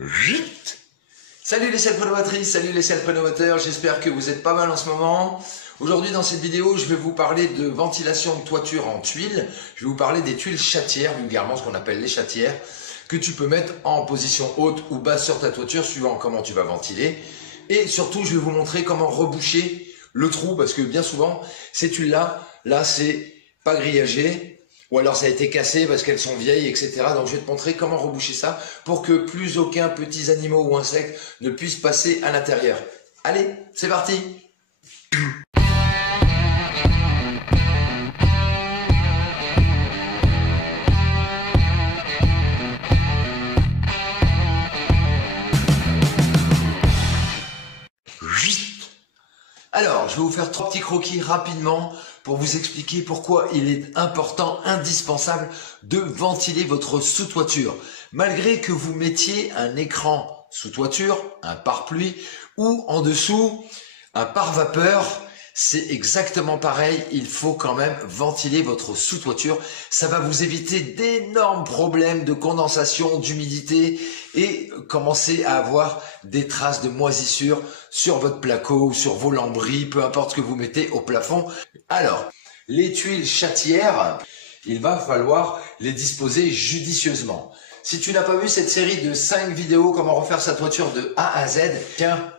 Jut. Salut les self-rénovatrices, salut les self-rénovateurs, j'espère que vous êtes pas mal en ce moment. Aujourd'hui dans cette vidéo, je vais vous parler de ventilation de toiture en tuiles. Je vais vous parler des tuiles chatières, vulgairement ce qu'on appelle les chatières, que tu peux mettre en position haute ou basse sur ta toiture, suivant comment tu vas ventiler. Et surtout, je vais vous montrer comment reboucher le trou, parce que bien souvent, ces tuiles-là, là c'est pas grillagé, ou alors ça a été cassé parce qu'elles sont vieilles, etc. Donc je vais te montrer comment reboucher ça pour que plus aucun petits animaux ou insectes ne puissent passer à l'intérieur. Allez, c'est parti! Alors, je vais vous faire 3 petits croquis rapidement pour vous expliquer pourquoi il est important, indispensable de ventiler votre sous-toiture. Malgré que vous mettiez un écran sous-toiture, un pare-pluie ou en dessous un pare-vapeur, c'est exactement pareil, il faut quand même ventiler votre sous-toiture. Ça va vous éviter d'énormes problèmes de condensation, d'humidité et commencer à avoir des traces de moisissure sur votre placo ou sur vos lambris, peu importe ce que vous mettez au plafond. Alors, les tuiles chatières, il va falloir les disposer judicieusement. Si tu n'as pas vu cette série de 5 vidéos comment refaire sa toiture de A à Z, tiens,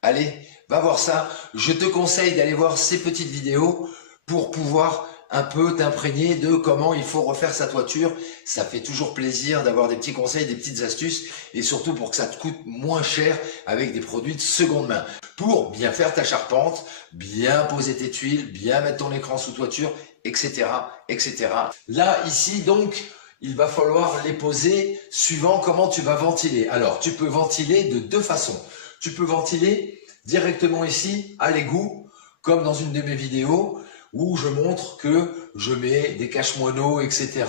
allez, va voir ça. Je te conseille d'aller voir ces petites vidéos pour pouvoir un peu t'imprégner de comment il faut refaire sa toiture. Ça fait toujours plaisir d'avoir des petits conseils, des petites astuces et surtout pour que ça te coûte moins cher avec des produits de seconde main. Pour bien faire ta charpente, bien poser tes tuiles, bien mettre ton écran sous toiture, etc., etc. Là, ici, donc, il va falloir les poser suivant comment tu vas ventiler. Alors, tu peux ventiler de 2 façons. Tu peux ventiler directement ici à l'égout, comme dans une de mes vidéos où je montre que je mets des cache-moineaux, etc.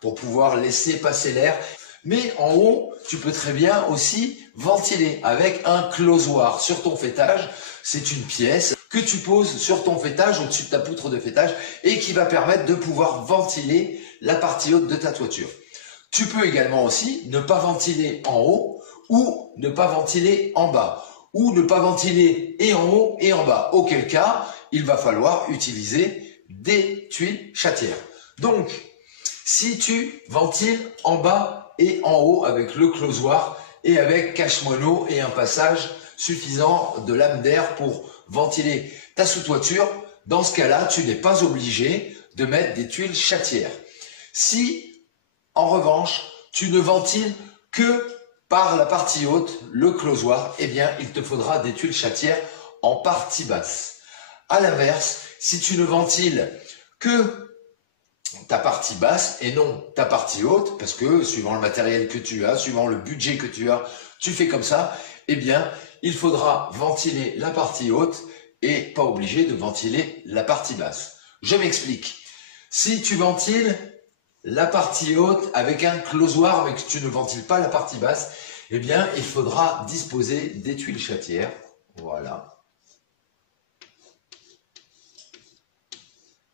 pour pouvoir laisser passer l'air. Mais en haut, tu peux très bien aussi ventiler avec un closoir sur ton fêtage. C'est une pièce que tu poses sur ton fêtage, au-dessus de ta poutre de fêtage, et qui va permettre de pouvoir ventiler la partie haute de ta toiture. Tu peux également aussi ne pas ventiler en haut ou ne pas ventiler en bas, ou ne pas ventiler et en haut et en bas, auquel cas, il va falloir utiliser des tuiles chatières. Donc, si tu ventiles en bas et en haut avec le closoir et avec cache-moineau et un passage suffisant de lame d'air pour ventiler ta sous-toiture, dans ce cas-là, tu n'es pas obligé de mettre des tuiles chatières. Si, en revanche, tu ne ventiles que par la partie haute, le closoir, eh bien, il te faudra des tuiles chatières en partie basse. À l'inverse, si tu ne ventiles que ta partie basse et non ta partie haute, parce que suivant le matériel que tu as, suivant le budget que tu as, tu fais comme ça, eh bien, il faudra ventiler la partie haute et pas obligé de ventiler la partie basse. Je m'explique. Si tu ventiles la partie haute avec un closoir mais que tu ne ventiles pas la partie basse, eh bien, il faudra disposer des tuiles chatières. Voilà.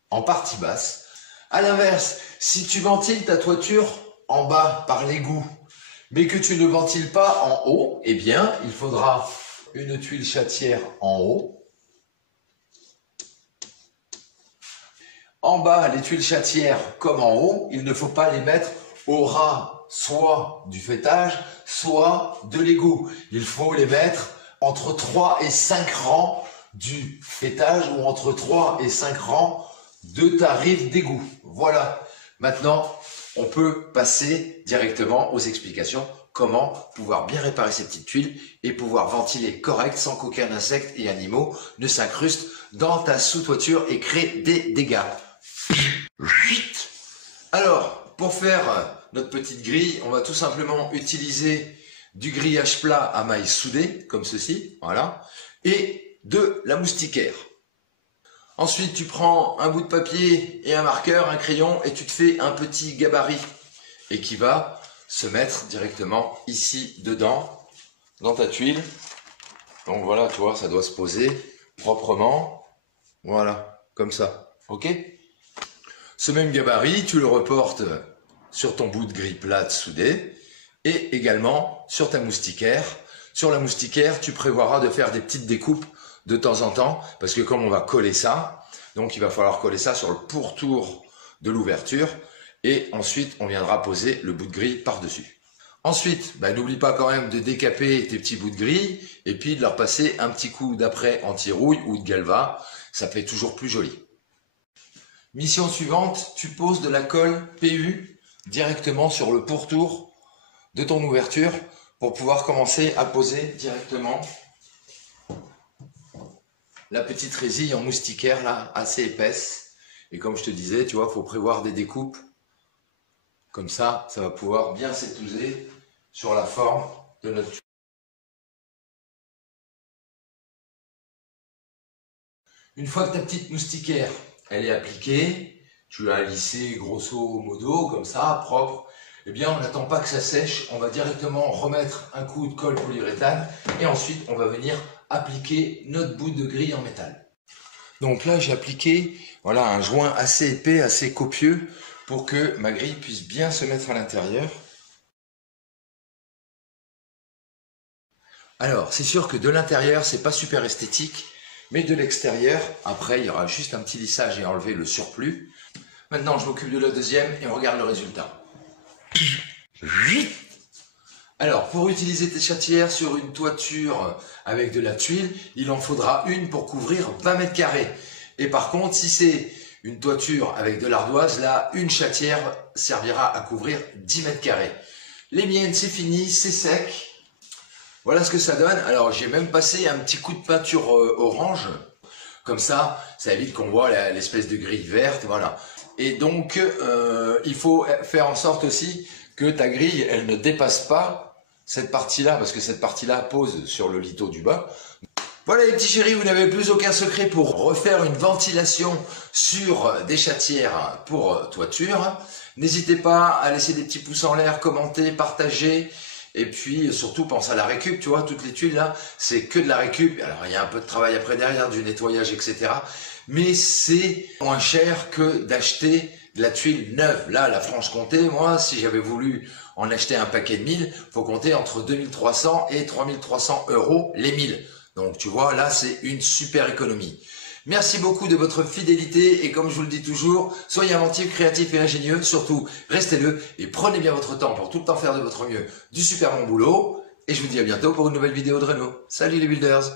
En partie basse. À l'inverse, si tu ventiles ta toiture en bas par l'égout, mais que tu ne ventiles pas en haut, eh bien, il faudra une tuile chatière en haut. En bas, les tuiles chatières comme en haut, il ne faut pas les mettre au ras soit du fêtage, soit de l'égout. Il faut les mettre entre 3 et 5 rangs du fêtage ou entre 3 et 5 rangs de ta rive d'égout. Voilà. Maintenant, on peut passer directement aux explications comment pouvoir bien réparer ces petites tuiles et pouvoir ventiler correct sans qu'aucun insecte et animaux ne s'incrustent dans ta sous-toiture et créent des dégâts. Alors, pour faire notre petite grille, on va tout simplement utiliser du grillage plat à mailles soudées, comme ceci, voilà, et de la moustiquaire. Ensuite, tu prends un bout de papier et un marqueur, un crayon, et tu te fais un petit gabarit, et qui va se mettre directement ici, dedans, dans ta tuile. Donc voilà, tu vois, ça doit se poser proprement, voilà, comme ça, ok? Ce même gabarit, tu le reportes sur ton bout de grille plate soudé et également sur ta moustiquaire. Sur la moustiquaire, tu prévoiras de faire des petites découpes de temps en temps, parce que comme on va coller ça, donc il va falloir coller ça sur le pourtour de l'ouverture, et ensuite on viendra poser le bout de grille par-dessus. Ensuite, n'oublie pas quand même de décaper tes petus bouts de grille, et puis de leur passer un petit coup d'après anti-rouille ou de galva, ça fait toujours plus joli. Mission suivante, tu poses de la colle PU directement sur le pourtour de ton ouverture, pour pouvoir commencer à poser directement la petite résille en moustiquaire là, assez épaisse. Et comme je te disais, tu vois, il faut prévoir des découpes. Comme ça va pouvoir bien s'épouser sur la forme de notre tuile. Une fois que ta petite moustiquaire, elle est appliquée, tu l'as lissée grosso modo, comme ça, propre, eh bien, on n'attend pas que ça sèche, on va directement remettre un coup de colle polyuréthane et ensuite, on va venir appliquer notre bout de grille en métal. Donc là, j'ai appliqué voilà, un joint assez épais, assez copieux pour que ma grille puisse bien se mettre à l'intérieur. Alors, c'est sûr que de l'intérieur, c'est pas super esthétique, mais de l'extérieur, après, il y aura juste un petit lissage et enlever le surplus. Maintenant, je m'occupe de la deuxième et on regarde le résultat. Alors, pour utiliser tes chatières sur une toiture avec de la tuile, il en faudra une pour couvrir 20 mètres carrés. Et par contre, si c'est une toiture avec de l'ardoise, là, une chatière servira à couvrir 10 mètres carrés. Les miennes, c'est fini, c'est sec. Voilà ce que ça donne. Alors, j'ai même passé un petit coup de peinture orange. Comme ça évite qu'on voit l'espèce de grille verte, voilà. Et donc, il faut faire en sorte aussi que ta grille, elle ne dépasse pas cette partie-là, parce que cette partie-là pose sur le lito du bas. Voilà les petits chéris, vous n'avez plus aucun secret pour refaire une ventilation sur des chatières pour toiture. N'hésitez pas à laisser des petits pouces en l'air, commenter, partager. Et puis surtout pense à la récup, tu vois, toutes les tuiles là, c'est que de la récup. Alors il y a un peu de travail après derrière, du nettoyage, etc. Mais c'est moins cher que d'acheter de la tuile neuve. Là, la Franche-Comté, moi, si j'avais voulu en acheter un paquet de 1000, faut compter entre 2300 et 3300 € les 1000. Donc tu vois, là c'est une super économie. Merci beaucoup de votre fidélité et comme je vous le dis toujours, soyez inventifs, créatifs et ingénieux, surtout restez-le et prenez bien votre temps pour tout le temps faire de votre mieux du super bon boulot. Et je vous dis à bientôt pour une nouvelle vidéo de Renault. Salut les builders!